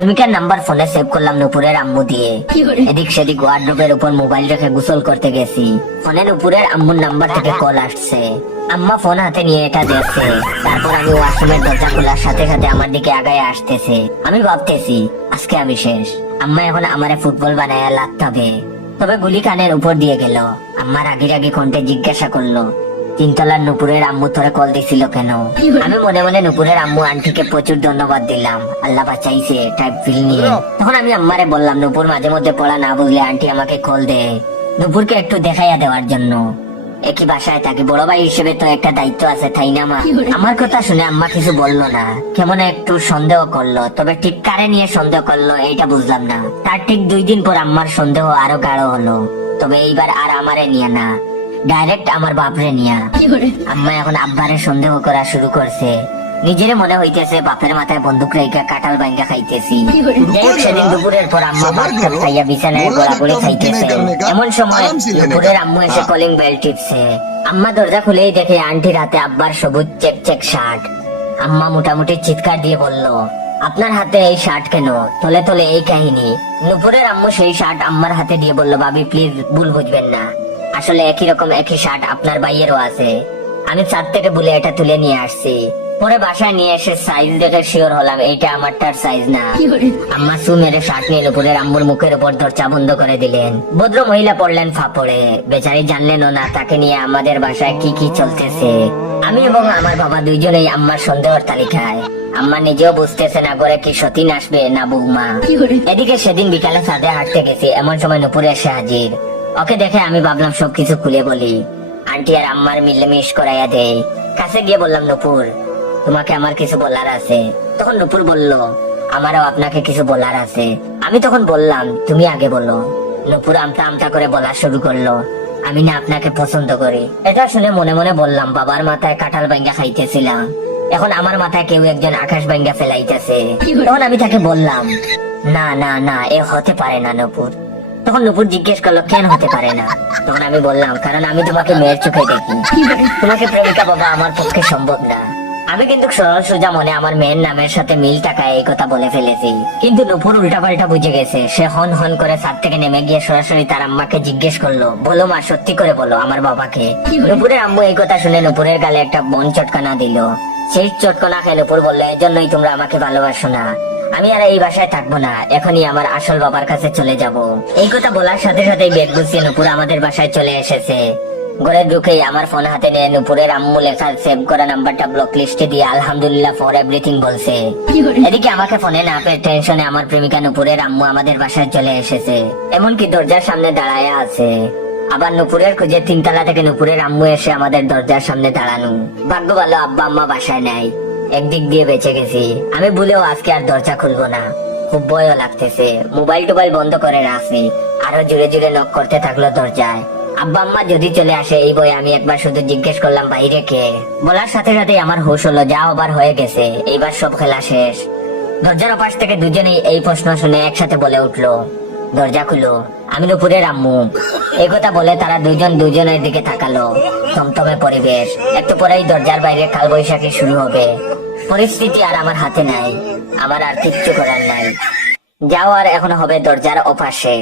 প্রেমিকার নাম্বার ফোনে সেভ করলাম নুপুরের আম্মু দিয়ে। এদিক সেদিক ওয়ার্ডরোবের উপর মোবাইল রেখে গোসল করতে গেছি। ফোনে নুপুরের আম্মুর নাম্বার থেকে কল আসছে। আম্মা ফোন হাতে নিয়ে এটা দেখছে। তারপর আমি ওয়াশরুমের দরজা খোলার সাথে সাথে আমার দিকে আগায় আসতেছে। আমি ভাবতেছি আজকে আমি শেষ। আম্মা এখন আমারে ফুটবল বানায় লাগতে, তবে গুলি কানের উপর দিয়ে গেল। আম্মা রাগি রাগি কণ্ঠে জিজ্ঞাসা করলো, তিনতলার নুপুরের আম্মু তোরে কল দিছিল কেন? আমি মনে মনে নুপুরের আম্মু আন্টিকে প্রচুর ধন্যবাদ দিলাম, আল্লাহ বাঁচাইছে টাইপ ফিল নিয়ে। তখন আমি আম্মারে বললাম, নুপুর মাঝে মধ্যে পড়া না বুঝলে আন্টি আমাকে কল দেয়, নুপুরকে একটু দেখাইয়া দেওয়ার জন্য। একই বাসায় থাকি, বড় ভাই হিসেবে তো একটা দায়িত্ব আছে, তাই না মা? আমার কথা শুনে আম্মা কিছু বললো না, কেমন একটু সন্দেহ করলো, তবে ঠিক কারে নিয়ে সন্দেহ করলো এইটা বুঝলাম না। তার ঠিক 2 দিন পর আম্মার সন্দেহ আরো গাঢ় হলো, তবে এইবার আর আমারে নিয়ে না, ডাইরেক্ট আমার বাপরে নিয়া। আম্মা এখন আব্বারে সন্দেহ করা শুরু করছে। নিজের মনে হইতেছে বাপের মাথায় বন্দুক রেখে কাঁঠাল ভাঙ্গা খাইতেছি। সেদিন দুপুরের পর আম্মা ভাত খাইয়া বিছানায় গোড়াগুড়ি খাইতেছে। এমন সময় দুপুরের আম্মু এসে কলিং বেল টিপছে। আম্মা দরজা খুলেই দেখে আন্টির হাতে আব্বার সবুজ চেক চেক শার্ট। আম্মা মোটামুটি চিৎকার দিয়ে বলল, আপনার হাতে এই শার্ট কেন? তলে তলে এই কাহিনী। নুপুরের আম্মু সেই শার্ট আম্মার হাতে দিয়ে বলল, ভাবি প্লিজ ভুল বুঝবেন না, আসলে একই রকম একই শার্ট আপনার ভাইয়েরও আছে। আমি ছাদ থেকে বলে এটা তুলে নিয়ে আসছি। পরে বাসায় নিয়ে এসে সাইজ দেখে শিওর হলাম এইটা আমারটার সাইজ না। আম্মা সু মেরে শার্ট নিয়ে নুপুরের আম্মুর মুখের উপর দরজা বন্ধ করে দিলেন। ভদ্র মহিলা পড়লেন ফাপড়ে। বেচারি জানলেনও না তাকে নিয়ে আমাদের বাসায় কি কি চলতেছে। আমি এবং আমার বাবা দুইজনেই আম্মার সন্দেহের তালিকায়। আম্মা নিজেও বুঝতেছে না ঘরে কি সতীন আসবে না বৌমা। এদিকে সেদিন বিকালে ছাদে হাঁটতে গেছি, এমন সময় নুপুরে এসে হাজির। ওকে দেখে আমি ভাবলাম সবকিছু খুলে বলি, আন্টি আর আম্মার মিলেমিশ করাইয়া দেই। কাছে গিয়ে বললাম, নুপুর তোমাকে আমার কিছু বলার আছে। তখন নুপুর বলল, আমারও আপনাকে কিছু বলার আছে। আমি তখন বললাম, তুমি আগে বলো। নুপুর আমতা আমতা করে বলা শুরু করলো, আমি না আপনাকে পছন্দ করি। এটা শুনে মনে মনে বললাম, বাবার মাথায় কাঁঠাল ভাঙ্গা খাইতেছিলাম, এখন আমার মাথায় কেউ একজন আকাশ ভাঙ্গা ফেলাইতেছে। তখন আমি তাকে বললাম, না না না, এ হতে পারে না নুপুর। তখন নুপুর জিজ্ঞেস করলো, কেন হতে পারে না? তখন আমি বললাম, কারণ আমি তোমাকে মেয়ের চোখে দেখি, তোমাকে প্রেমিকা বাবা আমার পক্ষে সম্ভব না। আমি কিন্তু সরল সোজা মনে আমার মেয়ের নামের সাথে মিল টাকায় এই কথা বলে ফেলেছি। কিন্তু নুপুর উল্টাপাল্টা বুঝে গেছে। সে হন হন করে ছাদ থেকে নেমে গিয়ে সরাসরি তার আম্মাকে জিজ্ঞেস করলো, বলো মা, সত্যি করে বলো আমার বাবাকে। নুপুরের আম্মু এই কথা শুনে নুপুরের গালে একটা বন চটকানা দিল। সেই চটকানা খেয়ে নুপুর বললো, এর জন্যই তোমরা আমাকে ভালোবাসো না, আমি আর এই বাসায় থাকবো না, এখনই আমার আসল বাবার কাছে চলে যাব। এই কথা বলার সাথে সাথে বেগ গুছিয়ে নুপুর আমাদের বাসায় চলে এসেছে। ঘরে ঢুকেই আমার ফোন হাতে নিয়ে নুপুরের আম্মু লেখা সেভ করা নাম্বারটা ব্লক লিস্টে দিয়ে আলহামদুলিল্লাহ ফর এভরিথিং বলছে। এদিকে আমাকে ফোনে না পেয়ে টেনশনে আমার প্রেমিকা নুপুরের আম্মু আমাদের বাসায় চলে এসেছে, এমনকি দরজার সামনে দাঁড়ায় আছে। আবার নুপুরের খুঁজে 3 তলা থেকে নুপুরের আম্মু এসে আমাদের দরজার সামনে দাঁড়ানো। ভাগ্য ভালো আব্বা আম্মা বাসায় নাই, একদিক দিয়ে বেঁচে গেছি। আমি ভুলেও আজকে আর দরজা খুলবো না, খুব ভয়ও লাগতেছে। মোবাইল টোবাইল বন্ধ করে রাখছি। আরো জোরে জোরে নক করতে থাকলো দরজায়। আব্বা আম্মা যদি চলে আসে এই বই আমি একবার শুধু জিজ্ঞেস করলাম, বাইরে কে? বলার সাথে সাথে আমার হুঁশ হলো, যা হবার হয়ে গেছে, এইবার সব খেলা শেষ। দরজার ওপাশ থেকে দুজনেই এই প্রশ্ন শুনে একসাথে বলে উঠলো, দরজা খুলো, আমি নুপুরের আম্মু। এই কথা বলে তারা দুজন দুজনের দিকে তাকালো। থমথমে পরিবেশ। একটু পরেই দরজার বাইরে কালবৈশাখী শুরু হবে। পরিস্থিতি আর আমার হাতে নাই, আমার আর কিচ্ছু করার নাই। যাও আর এখন হবে দরজার ওপাশে।